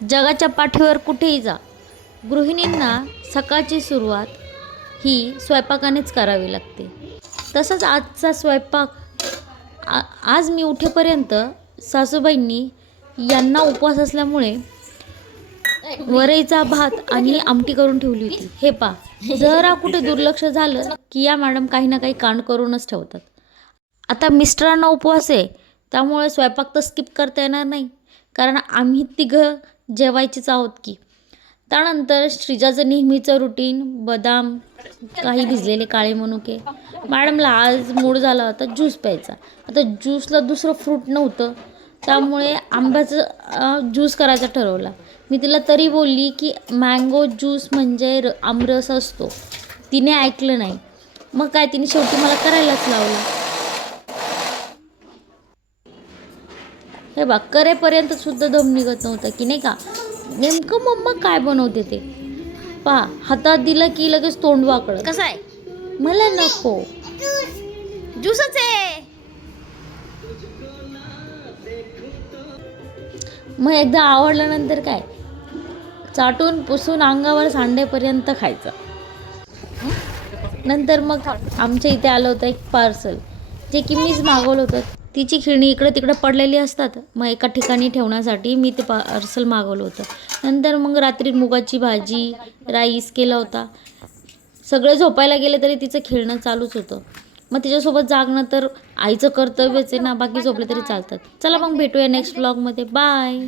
जगाच्या पाठीवर कुठेही जा, गृहिणींना सकाळची सुरुवात ही स्वयंपाकानेच करावी लागते. तसंच आजचा स्वयंपाक आज मी उठेपर्यंत सासूबाईंनी यांना उपवास असल्यामुळे वरईचा भात आणि आमटी करून ठेवली होती. हे पहा, जरा कुठे दुर्लक्ष झालं की या मॅडम काही ना काही कांड करूनच ठेवतात. आता मिस्टरांना उपवास आहे त्यामुळे स्वयंपाक तर स्किप करता येणार नाही, कारण आम्ही तिघं जेवायचीच आहोत की. त्यानंतर श्रीजाचं नेहमीचं रुटीन, बदाम, काही भिजलेले काळे मनुके. मॅडमला आज मूड झाला होता ज्यूस प्यायचा. आता ज्यूसला दुसरं फ्रूट नव्हतं त्यामुळे आंब्याचं ज्यूस करायचा ठरवला. मी तिला तरी बोलली की मँगो ज्यूस म्हणजे आमरस असतो. तिने ऐकलं नाही. मग काय, तिने शेवटी मला करायलाच लावला. हे बघ, करेपर्यंत सुद्धा दम निघत नव्हता की नाही का, नेमकं मम्मा काय बनवते ते पहा. हातात दिलं की लगेच तोंड वाकडं. कसं आहे? मला नको, ज्यूसच आहे. मग एकदा आवडल्यानंतर काय, चाटून पुसून अंगावर सांडेपर्यंत खायचं. नंतर मग आमच्या इथे आलं होतं एक पार्सल, जे की मीच मागवलं होतं. तिची खिळणी इकडे तिकडे पडलेली असतात, मग एका ठिकाणी ठेवण्यासाठी मी ते पार्सल मागवलं होतं. नंतर मग रात्री मुगाची भाजी, राईस केला होता. सगळे झोपायला गेले तरी तिचं खेळणं चालूच होतं. मग तिच्यासोबत जागणं तर आईचं कर्तव्यच आहे ना, बाकी झोपले तरी चालतात. चला मग भेटूया नेक्स्ट व्लॉगमध्ये. बाय.